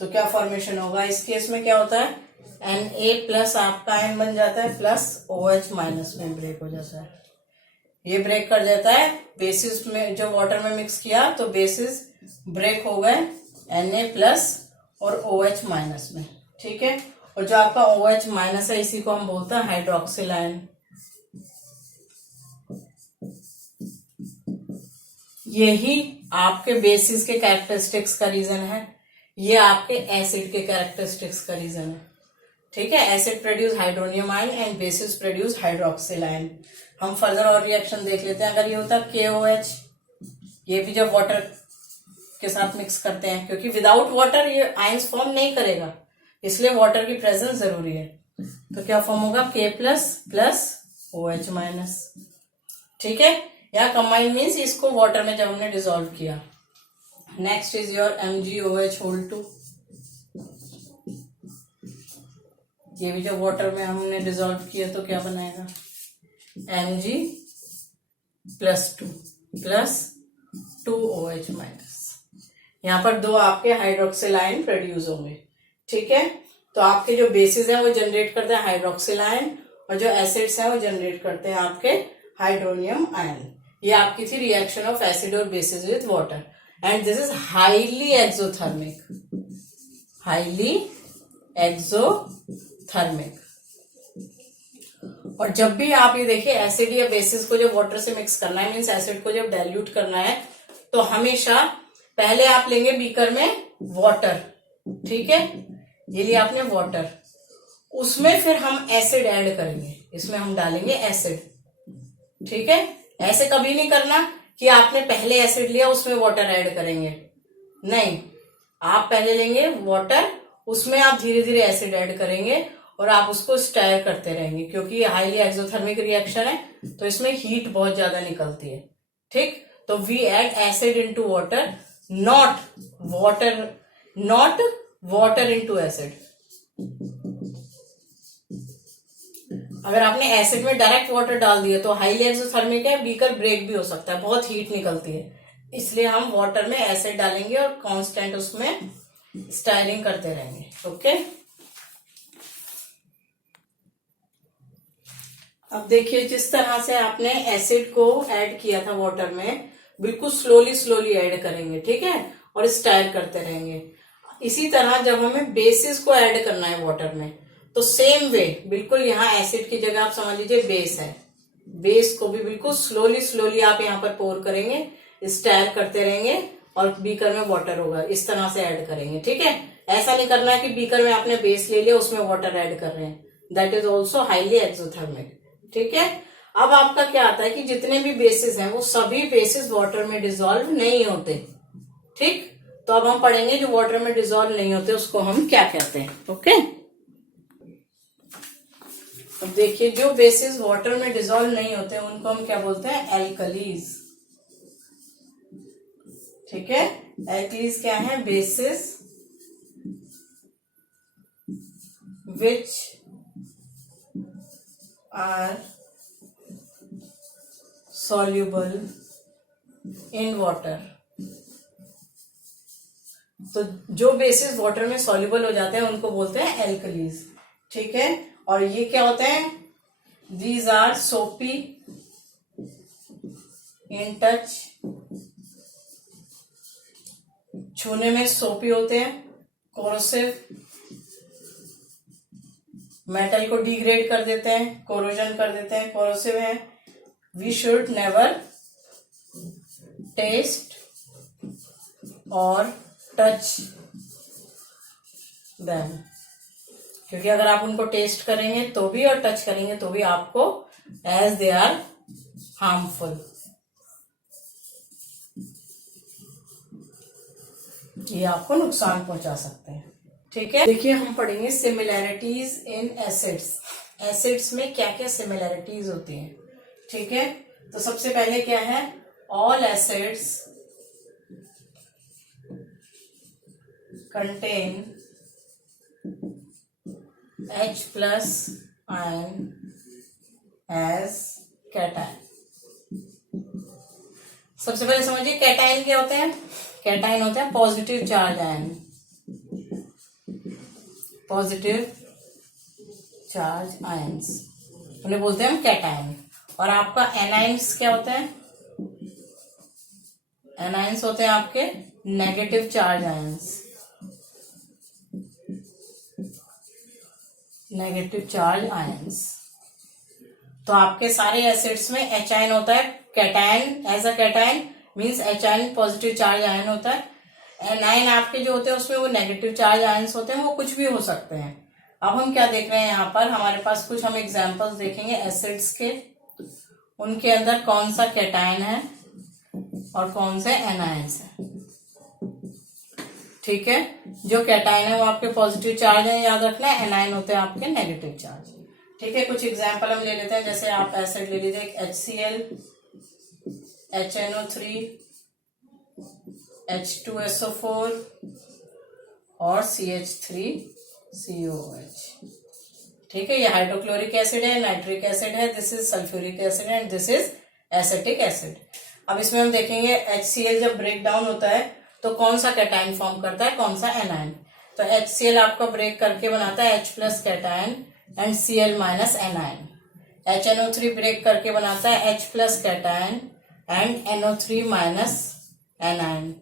तो क्या फॉर्मेशन होगा। इस केस में क्या होता है, Na प्लस आपका आयन बन जाता है प्लस OH माइनस में ब्रेक हो जाता है। ये ब्रेक कर देता है बेसिस में, जो वाटर में मिक्स किया तो बेसिस ब्रेक हो गए Na प्लस और OH माइनस में, ठीक है। और जो आपका OH माइनस है इसी को हम बोलते हैं हाइड्रोक्सिल आयन। यही आपके बेसिस के कैरेक्टरिस्टिक्स का रीजन है, ये आपके एसिड के कैरेक्टरिस्टिक्स का रीजन है, ठीक है। Acid produce hydronium ion and bases produce hydroxyl ion. हम फर्दर और रिएक्शन देख लेते हैं। अगर ये होता KOH, ये भी जब वाटर के साथ मिक्स करते हैं, क्योंकि विदाउट वाटर ये आयंस फॉर्म नहीं करेगा, इसलिए वाटर की प्रेजेंस जरूरी है। तो क्या फॉर्म होगा K plus plus OH minus, ठीक है। यहाँ कंबाइन मीन्स इसको वाटर में जब हमने डिसॉल्व किया। Next is your MgOH whole 2। ये भी जब वाटर में हमने डिसॉल्व किया तो क्या बनाएगा Mg plus 2 plus 2OH minus. यहाँ पर दो आपके हाइड्रोक्सिल आयन प्रोड्यूस होंगे, ठीक है। तो आपके जो बेसिस हैं वो जनरेट करते हैं हाइड्रोक्सिल आयन और जो एसिड्स हैं वो जनरेट करते हैं आपके हाइड्रोनियम आयन। ये आपकी थी रिएक्शन ऑफ एसिड और basis with water and this is highly exothermic, highly exothermic. और जब भी आप ये देखिए एसिड या बेसिस को जब वाटर से मिक्स करना है, मीन्स एसिड को जब डाइल्यूट करना है, तो हमेशा पहले आप लेंगे बीकर में वाटर, ठीक है। ये लिया आपने वाटर, उसमें फिर हम एसिड ऐड करेंगे, इसमें हम डालेंगे एसिड, ठीक है। ऐसे कभी नहीं करना कि आपने पहले एसिड लिया उसमें वाटर ऐड करेंगे, नहीं। आप पहले लेंगे वाटर, उसमें आप धीरे धीरे एसिड ऐड करेंगे और आप उसको स्टायर करते रहेंगे, क्योंकि ये हाईली एक्सोथर्मिक रिएक्शन है तो इसमें हीट बहुत ज्यादा निकलती है, ठीक। तो we add acid into water, not water into acid. अगर आपने एसिड में डायरेक्ट वाटर डाल दिया तो हाईली एक्सोथर्मिक है, बीकर ब्रेक भी हो सकता है, बहुत हीट निकलती है, इसलिए हम वाटर में एसिड डालेंगे और कांस्टेंट उसमें स्टायरिंग करते रहेंगे, ओके। अब देखिए जिस तरह से आपने एसिड को ऐड किया था वाटर में, बिल्कुल स्लोली ऐड करेंगे, ठीक है, और स्टायर करते रहेंगे। इसी तरह जब हमें बेसिस को ऐड करना है वाटर में तो सेम वे, बिल्कुल यहाँ एसिड की जगह आप समझ लीजिए बेस है, बेस को भी बिल्कुल स्लोली आप यहाँ पर पोर करेंगे, स्टायर करते रहेंगे और बीकर में वाटर होगा, इस तरह से ऐड करेंगे, ठीक है। ऐसा नहीं करना है कि बीकर में आपने बेस ले लिया उसमें वाटर ऐड कर रहे हैं, that is also highly exothermic, ठीक है। अब आपका क्या आता है कि जितने भी बेसिस हैं वो सभी बेसिस वाटर में डिसॉल्व नहीं होते, ठीक। तो अब हम पढ़ेंगे जो वाटर में डिसॉल्व नहीं होते उसको हम क्या कहते हैं, ओके। अब देखिए जो बेसिस वाटर में डिसॉल्व नहीं होते उनको हम क्या बोलते हैं, एल्कलीज, ठीक है। एल्कलीज क्या है, bases which are soluble in water। तो जो बेसिस वाटर में soluble हो जाते हैं उनको बोलते हैं एल्कलीज, ठीक है। और ये क्या होते हैं, these are soapy in touch, छूने में सोपी होते हैं, कोरोसिव, मेटल को डिग्रेड कर देते हैं, कोरोजन कर देते हैं, कोरोसिव है। We should never taste or touch them, क्योंकि अगर आप उनको टेस्ट करेंगे तो भी और टच करेंगे तो भी आपको as they are harmful, ये आपको नुकसान पहुंचा सकते हैं, ठीक है। देखिए हम पढ़ेंगे सिमिलैरिटीज इन एसिड्स। एसिड्स में क्या क्या सिमिलैरिटीज होती हैं, ठीक है। तो सबसे पहले क्या है, all acids contain H plus ion as cation. सबसे पहले समझिए कैटायन क्या होते हैं। कैटायन होते हैं positive charge ion, positive charge ions उन्हें बोलते हैं हम कैटायन। और आपका एनाइन्स क्या होते हैं? एनाइन्स होते हैं आपके negative charge ions, negative charge ions. तो आपके सारे एसिड्स में एच आयन होता है, cation as a cation means H ion positive charge ion होता है। एनाइन आपके जो होते हैं उसमें वो नेगेटिव चार्ज आयंस होते हैं, वो कुछ भी हो सकते हैं। अब हम क्या देख रहे हैं यहाँ पर, हमारे पास कुछ हम एग्जांपल्स देखेंगे एसिड्स के, उनके अंदर कौन सा कैटायन है और कौन से एनायंस है। ठीक है, जो कैटायन है वो आपके पॉजिटिव चार्ज है, याद रखना है। एनायन होते हैं आपके नेगेटिव चार्ज। ठीक है, कुछ एग्जांपल हम ले लेते हैं। जैसे आप एसिड ले लीजिए, HCl, HNO3, H2SO4 और CH3COH। ठीक है, ये हाइड्रोक्लोरिक एसिड है, नाइट्रिक एसिड है, this is sulphuric acid and this is acetic acid. अब इसमें हम देखेंगे HCl जब ब्रेक डाउन होता है तो कौन सा कैटायन फॉर्म करता है, कौन सा एनायन। तो HCl आपका ब्रेक करके बनाता है H+ cation and Cl- anion. HNO3 break करके बनाता है H+ cation and NO3- anion.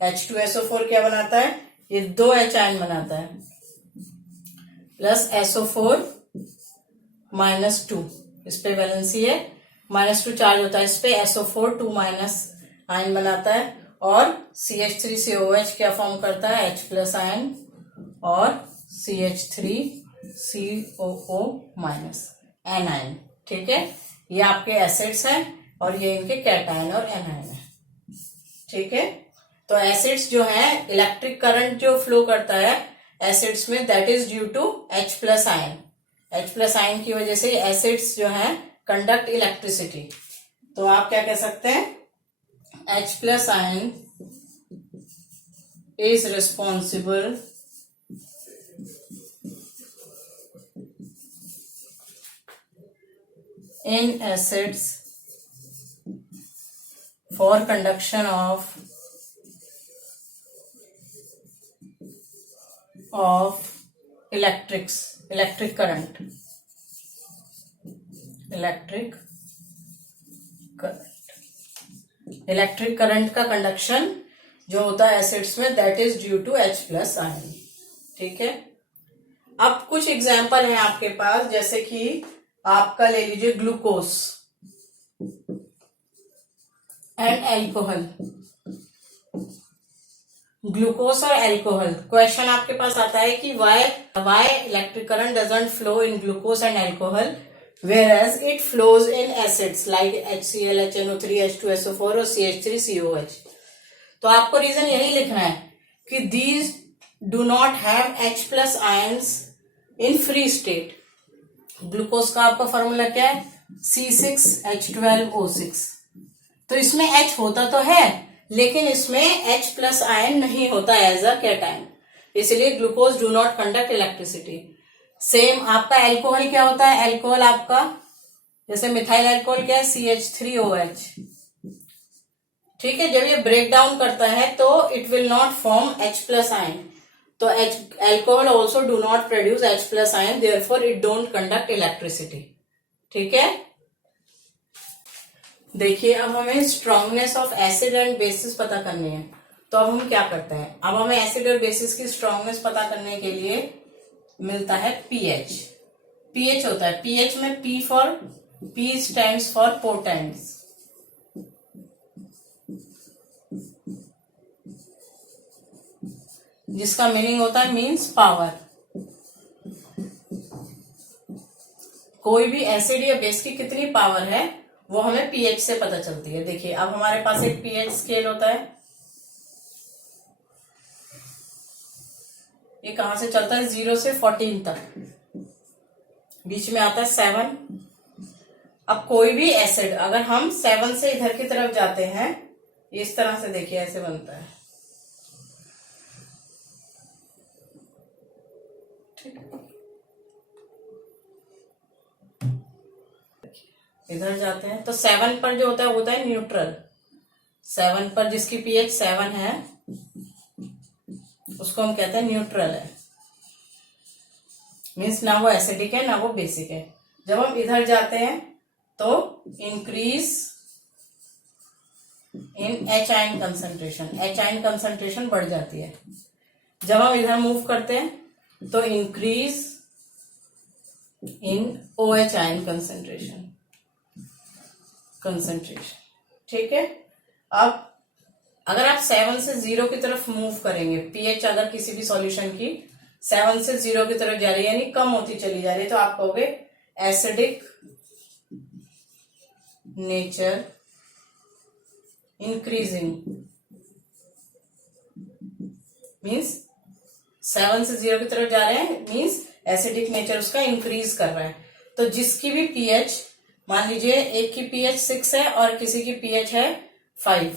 H2SO4 क्या बनाता है, ये 2 H आयन बनाता है प्लस SO4-2, इस पे वैलेंसी है, -2 चार्ज होता है इस पे, SO4 2- आयन बनाता है। और CH3COH क्या फॉर्म करता है, H+ आयन और CH3COO- एनायन। ठीक है, ये आपके एसिड्स हैं और ये इनके कैटायन और एनायन है। ठीक है, तो एसिड्स जो है, इलेक्ट्रिक करंट जो फ्लो करता है एसिड्स में, that is due to H+ ion. H+ ion की वजह से एसिड्स जो है कंडक्ट इलेक्ट्रिसिटी। तो आप क्या कह सकते हैं, H+ ion is responsible in acids for conduction of electric current का कंडक्शन जो होता है एसिड्स में, that is due to H+ ion. ठीक है, अब कुछ एग्जाम्पल हैं आपके पास, जैसे कि आपका ले लीजिए ग्लूकोज एंड एल्कोहल। ग्लूकोज और एल्कोहल, क्वेश्चन आपके पास आता है कि Y electric current doesn't flow in glucose and alcohol whereas it flows in acids like HCl, HNO3, H2SO4 और CH3COH। तो आपको रीजन यही लिखना है कि these do not have H+ ions in free state। Glucose का आपका फॉर्मूला क्या है, C6H12O6। तो इसमें H होता तो है लेकिन इसमें H+ आयन नहीं होता एज अ कैटायन, इसलिए glucose do not conduct electricity. Same आपका एल्कोहल क्या होता है, एल्कोहल आपका जैसे मिथाइल एल्कोहल क्या है, CH3OH। ठीक है, जब ये ब्रेक डाउन करता है तो it will not form H+ ion. तो alcohol also do not produce H+ ion, therefore it don't conduct electricity. ठीक है, देखिए अब हमें strongness of acid and bases पता करनी है। तो अब हम क्या करते हैं, अब हमें एसिड और बेसिस की स्ट्रांगनेस पता करने के लिए मिलता है पीएच। पीएच होता है, पीएच में P स्टैंड्स फॉर पोटेंस। जिसका मीनिंग होता है मीन्स पावर। कोई भी एसिड या बेस की कितनी पावर है वो हमें पीएच से पता चलती है। देखिए अब हमारे पास एक पीएच स्केल होता है, ये कहां से चलता है, 0 से 14 तक, बीच में आता है 7। अब कोई भी एसिड अगर हम 7 से इधर की तरफ जाते हैं, इस तरह से देखिए ऐसे बनता है। इधर जाते हैं तो 7 पर जो होता है न्यूट्रल। 7 पर जिसकी पीएच 7 है उसको हम कहते हैं न्यूट्रल है, मीन्स ना वो एसिडिक है ना वो बेसिक है। जब हम इधर जाते हैं तो इंक्रीज इन H ion concentration, H ion concentration बढ़ जाती है। जब हम इधर मूव करते हैं तो increase in O H ion concentration, ठीक है। अब अगर आप 7 से 0 की तरफ मूव करेंगे, पीएच अगर किसी भी सॉल्यूशन की 7 से 0 की तरफ जा रही है यानी कम होती चली जा रही है, तो आप कहोगे एसिडिक नेचर इंक्रीजिंग, मीन्स 7 से 0 की तरफ जा रहे हैं मीन्स एसिडिक नेचर उसका इंक्रीज कर रहा है। तो जिसकी भी पीएच, मान लीजिए एक की पीएच 6 है और किसी की पीएच है 5,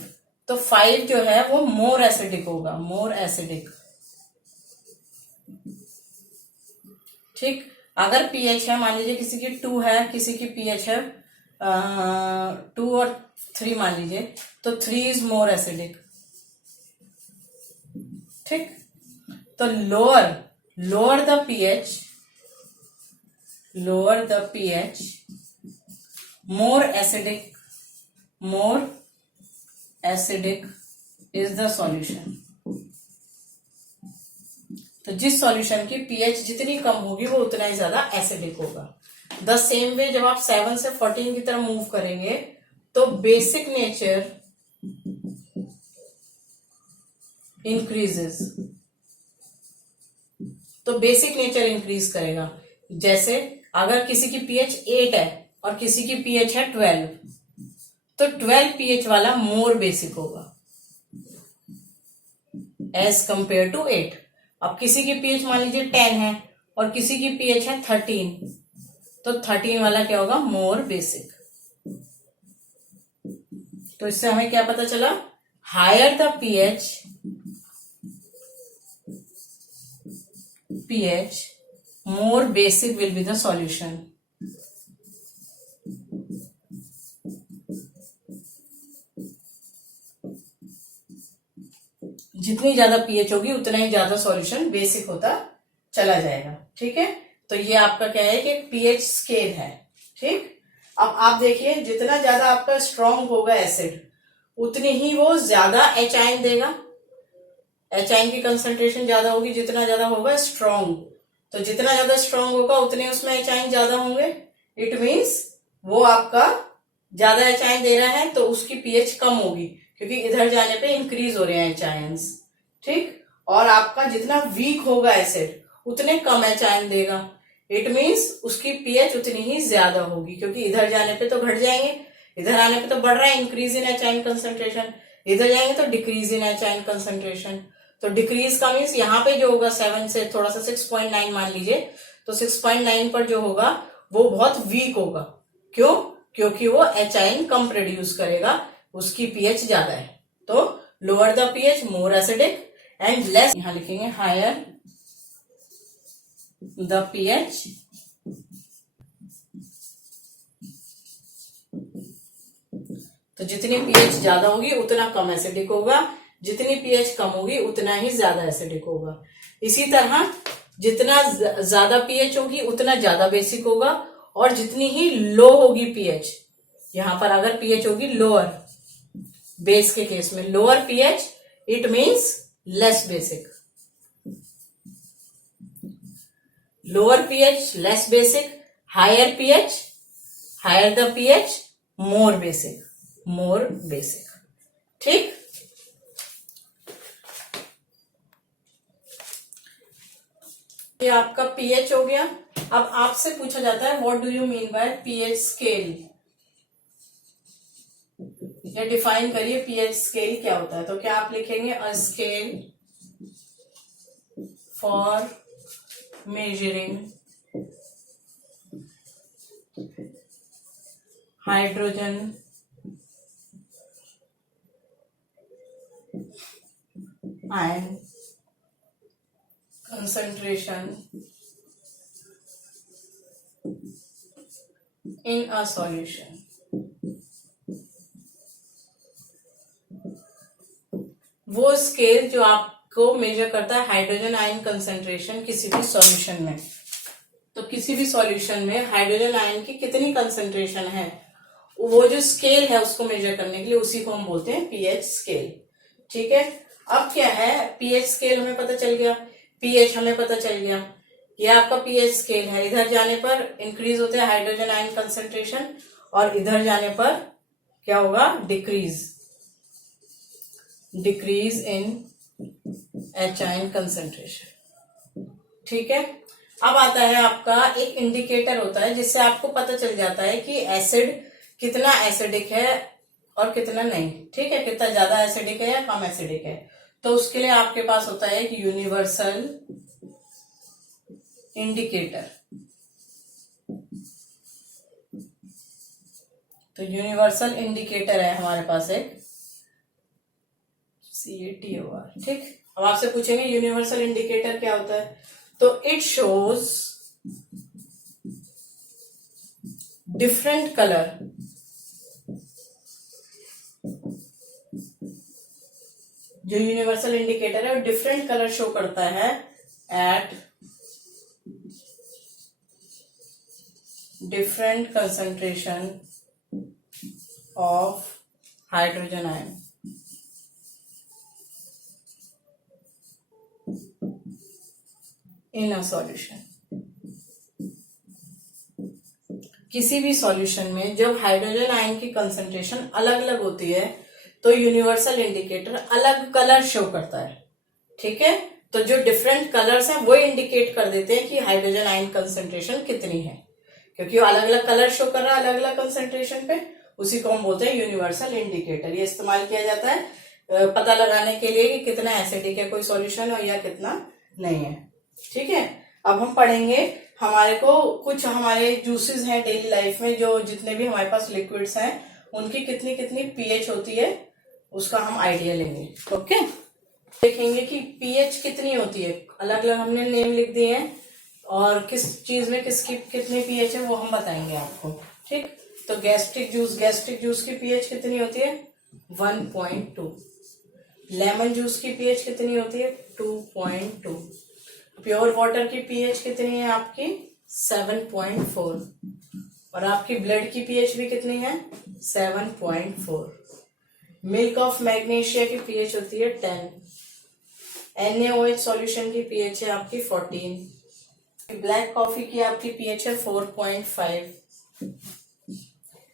तो 5 जो है वो मोर एसिडिक होगा, मोर एसिडिक, ठीक। अगर पीएच है, मान लीजिए किसी की 2 है, किसी की पीएच है 2 और 3 मान लीजिए, तो 3 इज मोर एसिडिक, ठीक। तो lower the pH, more acidic is the solution। तो जिस सॉल्यूशन की पीएच जितनी कम होगी वो उतना ही ज्यादा एसिडिक होगा। द सेम वे जब आप 7 से 14 की तरफ मूव करेंगे तो बेसिक नेचर इंक्रीजेस, तो बेसिक नेचर इंक्रीज करेगा। जैसे अगर किसी की पीएच 8 है और किसी की पीएच है 12, तो 12 पीएच वाला मोर बेसिक होगा एज कंपेयर टू 8। अब किसी की पीएच मान लीजिए 10 है और किसी की पीएच है 13, तो 13 वाला क्या होगा, मोर बेसिक। तो इससे हमें क्या पता चला, higher the pH more basic will be the solution। जितनी ज्यादा पीएच होगी उतना ही ज्यादा सॉल्यूशन बेसिक होता चला जाएगा, ठीक है। तो ये आपका क्या है कि पीएच स्केल है, ठीक। अब आप देखिए जितना ज्यादा आपका स्ट्रांग होगा एसिड उतनी ही वो ज्यादा एच आयन देगा, एच आयन की कंसंट्रेशन ज्यादा होगी जितना ज्यादा होगा स्ट्रांग, तो जितना ज्यादा स्ट्रांग होगा उतने उसमें एच आयन ज्यादा होंगे। इट मीन्स वो आपका ज्यादा एच आयन दे रहा है तो उसकी पीएच कम होगी क्योंकि इधर जाने पे इंक्रीज हो रहे हैं एच आयन्स, ठीक। और आपका जितना वीक होगा एसिड उतने कम एच आयन देगा। इट मीन्स उसकी पीएच उतनी ही ज्यादा होगी क्योंकि इधर जाने पे तो घट जाएंगे, इधर आने पे तो बढ़ रहा है increase in H ion concentration, इधर जाएंगे तो decrease in H ion concentration. तो डिक्रीज का मीन्स यहाँ पे जो होगा 7 से थोड़ा सा 6.9 मान लीजिए, तो 6.9 पर जो होगा वो बहुत वीक होगा। क्यों? क्योंकि वो एच आयन कम प्रोड्यूस करेगा, उसकी पीएच ज्यादा है। तो lower the pH more acidic and less, यहां लिखेंगे हायर द पीएच तो जितनी पीएच ज्यादा होगी उतना कम एसिडिक होगा, जितनी पीएच कम होगी उतना ही ज्यादा एसिडिक होगा। इसी तरह जितना ज्यादा पीएच होगी उतना ज्यादा बेसिक होगा, और जितनी ही लो होगी पीएच, यहां पर अगर पीएच होगी लोअर, बेस के केस में lower pH it means less basic, lower pH less basic, higher pH higher the pH more basic, more basic, ठीक। ये आपका पीएच हो गया। अब आपसे पूछा जाता है what do you mean by pH scale, या डिफाइन करिए पीएच स्केल क्या होता है। तो क्या आप लिखेंगे a scale for measuring hydrogen ion concentration in a solution। वो स्केल जो आपको मेजर करता है हाइड्रोजन आयन कंसंट्रेशन किसी भी सॉल्यूशन में। तो किसी भी सॉल्यूशन में हाइड्रोजन आयन की कितनी कंसंट्रेशन है वो जो स्केल है उसको मेजर करने के लिए, उसी को हम बोलते हैं पीएच स्केल। ठीक है, अब क्या है, पीएच स्केल हमें पता चल गया, पीएच हमें पता चल गया, ये आपका पीएच स्केल है। इधर जाने पर इंक्रीज होते हैं हाइड्रोजन आयन कंसंट्रेशन और इधर जाने पर क्या होगा, decrease in H ion concentration. ठीक है, अब आता है आपका एक इंडिकेटर होता है जिससे आपको पता चल जाता है कि एसिड कितना एसिडिक है और कितना नहीं। ठीक है, कितना ज्यादा एसिडिक है या कम एसिडिक है। तो उसके लिए आपके पास होता है एक यूनिवर्सल इंडिकेटर। तो यूनिवर्सल इंडिकेटर है हमारे पास एक CaTOR। ठीक, अब आपसे पूछेंगे यूनिवर्सल इंडिकेटर क्या होता है, तो इट शोज डिफरेंट कलर जो यूनिवर्सल इंडिकेटर है वो डिफरेंट कलर शो करता है at different concentration of hydrogen ion. In a solution, किसी भी सॉल्यूशन में जब हाइड्रोजन आयन की कंसंट्रेशन अलग अलग होती है तो यूनिवर्सल इंडिकेटर अलग कलर शो करता है। ठीक है, तो जो डिफरेंट कलर्स हैं वो इंडिकेट कर देते हैं कि हाइड्रोजन आयन कंसंट्रेशन कितनी है, क्योंकि वो अलग अलग कलर शो कर रहा है अलग अलग कंसंट्रेशन पे, उसी को हम बोलते हैं यूनिवर्सल इंडिकेटर। ये इस्तेमाल किया जाता है पता लगाने के लिए कि कितना एसिडिक है कोई सॉल्यूशन और या कितना नहीं है। ठीक है, अब हम पढ़ेंगे, हमारे को कुछ हमारे जूसेस हैं डेली लाइफ में, जो जितने भी हमारे पास लिक्विड्स हैं उनकी कितनी कितनी पीएच होती है उसका हम आइडिया लेंगे। ओके, देखेंगे कि पीएच कितनी होती है, अलग अलग हमने नेम लिख दिए हैं और किस चीज में किसकी कितनी पीएच है वो हम बताएंगे आपको। ठीक, तो गैस्ट्रिक जूस की पीएच कितनी होती है 1.2, लेमन जूस की पीएच कितनी होती है 2.2, प्योर वाटर की पीएच कितनी है आपकी 7.4 और आपकी ब्लड की पीएच भी कितनी है 7.4। मिल्क ऑफ मैग्नीशिया की पीएच होती है 10, NaOH सॉल्यूशन की पीएच है आपकी 14, ब्लैक कॉफी की आपकी पीएच है 4.5,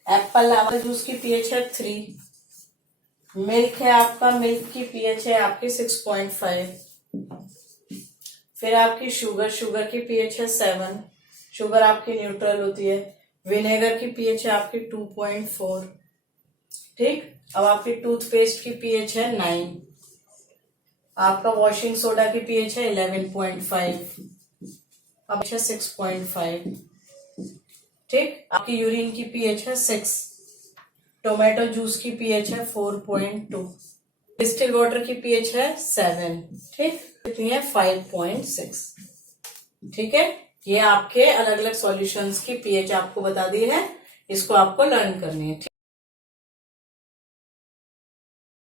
एप्पल लावा जूस की पीएच है 3, मिल्क है आपका, मिल्क की पीएच है आपकी 6.5, फिर आपकी शुगर की पीएच है 7, शुगर आपकी न्यूट्रल होती है, विनेगर की पीएच है आपकी 2.4। ठीक, अब आपकी टूथपेस्ट की पीएच है 9, आपका वॉशिंग सोडा की पीएच है 11.5, अब 6.5। ठीक, आपकी यूरिन की पीएच है 6, टोमेटो जूस की पीएच है 4.2, डिस्टिल वाटर की पीएच है 7। ठीक, कितनी है 5.6। ठीक है, ये आपके अलग अलग सॉल्यूशंस की पीएच आपको बता दी है, इसको आपको लर्न करनी है।